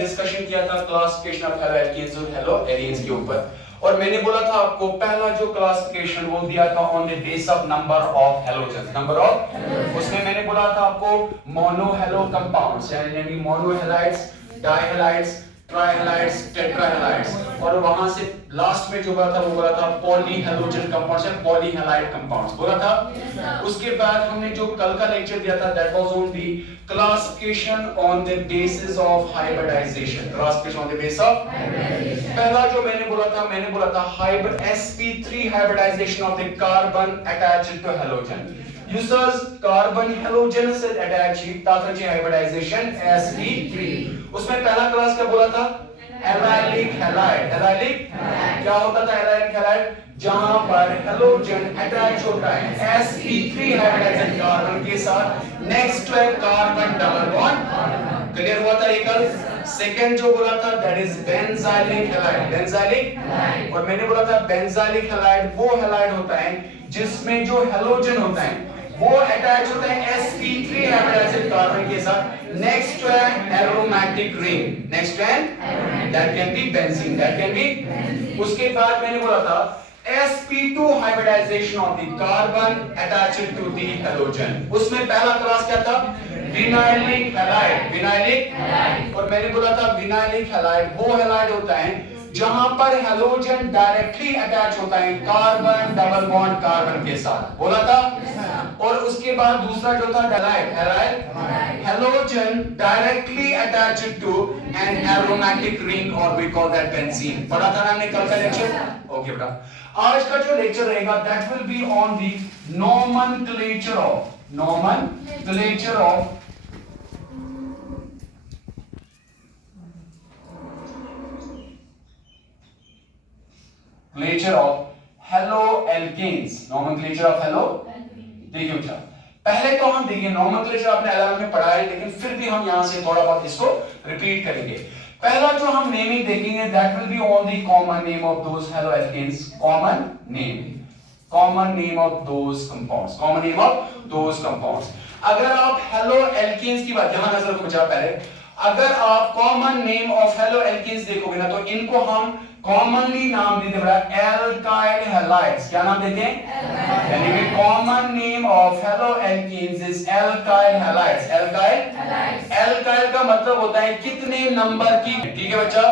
Discussion किया था classification of halo alkanes और हेलो एरीन्स के ऊपर, और मैंने बोला था आपको पहला जो क्लासिफिकेशन वो दिया था on the base of number of halogens, number of, उसमें मैंने बोला था आपको मोनो हेलो कंपाउंड्स यानी mono halides, di halides, tri halides, tetra halides, और वहां से लास्ट में जो बोला था वो बोला था पॉली हैलोजन कंपाउंड्स या पॉली हैलाइड कंपाउंड्स बोला था। उसके बाद हमने जो कल का लेक्चर दिया था that was on the classification on the basis of hybridisation, classification on the basis of पहला जो मैंने बोला था hybrid sp3 hybridisation of the carbon attached to halogen users carbon halogen से अटैच ताकि हाइब्रिडाइजेशन sp3। उसमें पहला क्लास क्या बोला था एलाइलिक हैलाइड, एलाइलिक क्या होता था एलाइलिक हैलाइड जहां पर हैलोजन अटैच होता है sp3 हाइब्रिडाइजेशन कार्बन के साथ next to carbon double bond. Clear हुआ था ये कल। सेकंड जो बोला था that is benzylic halide, benzylic, और मैंने बोला था बेंजाइलिक हैलाइड वो हैलाइड होता है जिसमें जो हैलोजन होता है वो अटैच होता है sp3 हाइब्रिडाइज्ड कार्बन के साथ next to an aromatic ring, next to an that can be benzene, that can be. उसके बाद मैंने बोला था sp2 hybridisation of the carbon attached to the halogen. उसमें पहला क्लास क्या था विनाइलिक हैलाइड, विनाइलिक हैलाइड, और मैंने बोला था विनाइलिक हैलाइड वो हैलाइड होता है जहां पर हैलोजन डायरेक्टली अटैच होता है कार्बन डबल बॉन्ड कार्बन के साथ, बोला था। और उसके बाद दूसरा जो था halide, halide halogen directly attached to an aromatic ring और वी कॉल दैट बेंजीन। पढ़ा था ना हमने कल का लेक्चर। ओके बेटा, आज का जो लेक्चर रहेगा that will be on the nomenclature of, nomenclature of clature of halo alkanes, nomenclature of halo. देखिए बेटा, पहले तो हम देखिए नोमेनक्लेचर आपने 11 में पढ़ा है, लेकिन फिर भी हम यहां से थोड़ा बहुत इसको रिपीट करेंगे। पहला जो हम नेमिंग देखेंगे that will be on the common name of those halo alkanes, common name of those compounds, common name of those compounds. अगर आप हेलो एल्केन्स की बात यहां नजर रखो बच्चा, पहले अगर आप common name of halo alkanes देखोगे ना तो इनको हम कॉमनली नाम देते हैं एल्काइल हैलाइड्स। क्या नाम देते हैं? यानी कि common name of halo alkanes is alkyl halides, alkyl का मतलब होता है कितने नंबर की, ठीक है बच्चा।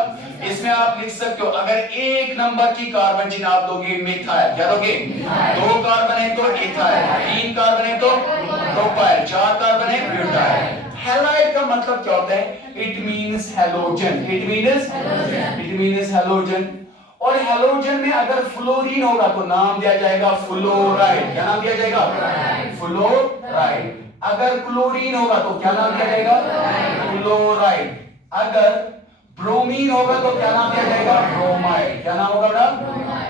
इसमें आप लिख सकते हो अगर एक नंबर की कार्बन चेन आप दोगे मिथाइल, क्या दोगे? दो कार्बन है तो इथाइल, तीन कार्बन है तो प्रोपाइल, चार कार्बन है ब्यूटाइल। हैलाइड का मतलब क्या होता है? It means halogen, it means halogen. और हैलोजन में अगर फ्लोरीन होगा तो नाम दिया जाएगा फ्लोराइड। क्या नाम दिया जाएगा? फ्लोराइड। अगर क्लोरीन होगा तो क्या नाम दिया जाएगा? क्लोराइड। अगर ब्रोमीन होगा तो क्या नाम दिया जाएगा? ब्रोमाइड। क्या नाम होगा बेटा?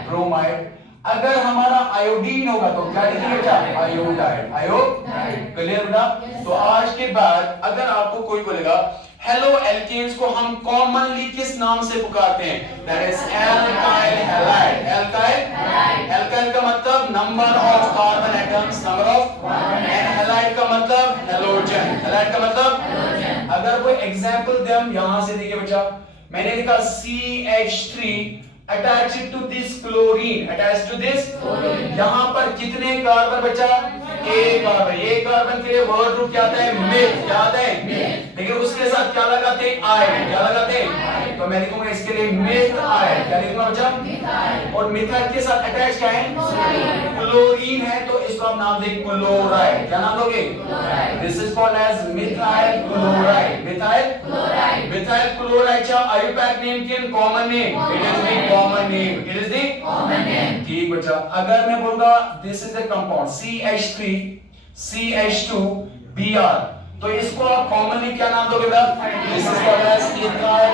ब्रोमाइड। अगर हमारा आयोडीन होगा तो क्या लिखेंगे बेटा? Iodide, iodide. क्लियर बेटा? तो आज के बाद अगर आपको कोई बोलेगा हेलो एल्केन्स को हम कॉमनली किस नाम से पुकारते हैं? That is alkyl halide, alkyl का मतलब number of carbon atoms, number of, and halide का मतलब हैलोजन, हैलाइड का मतलब। अगर कोई एग्जांपल दे हम यहां से देखिए बच्चा, मैंने लिखा CH3 attached to this chlorine, attached to this, यहां पर कितने कार्बन बचा? एक कार्बन। एक कार्बन के लिए वर्ड रूप क्या आता है? मिथ, क्या आता है? लेकिन उसके साथ क्या लगाते हैं? आयड, क्या लगाते हैं? तो मैं लिखूंगा इसके लिए मिथ आयड, क्या लिखूंगा बच्चा? और मिथाइल के साथ अटैच क्या है? क्लोरीन है तो इसको आप नाम दें क्लोराइड। क्या नाम दोगे? This is called as methyl chloride, methyl chloride का आयुपैक नेम क्या है? Common name, it is the common name, it is the common name. ठीक बच्चा, अगर मैं बोलूंगा this is the compound CH3 CH2Br तो इसको आप कॉमनली क्या नाम दोगे बेटा? This is called as ethyl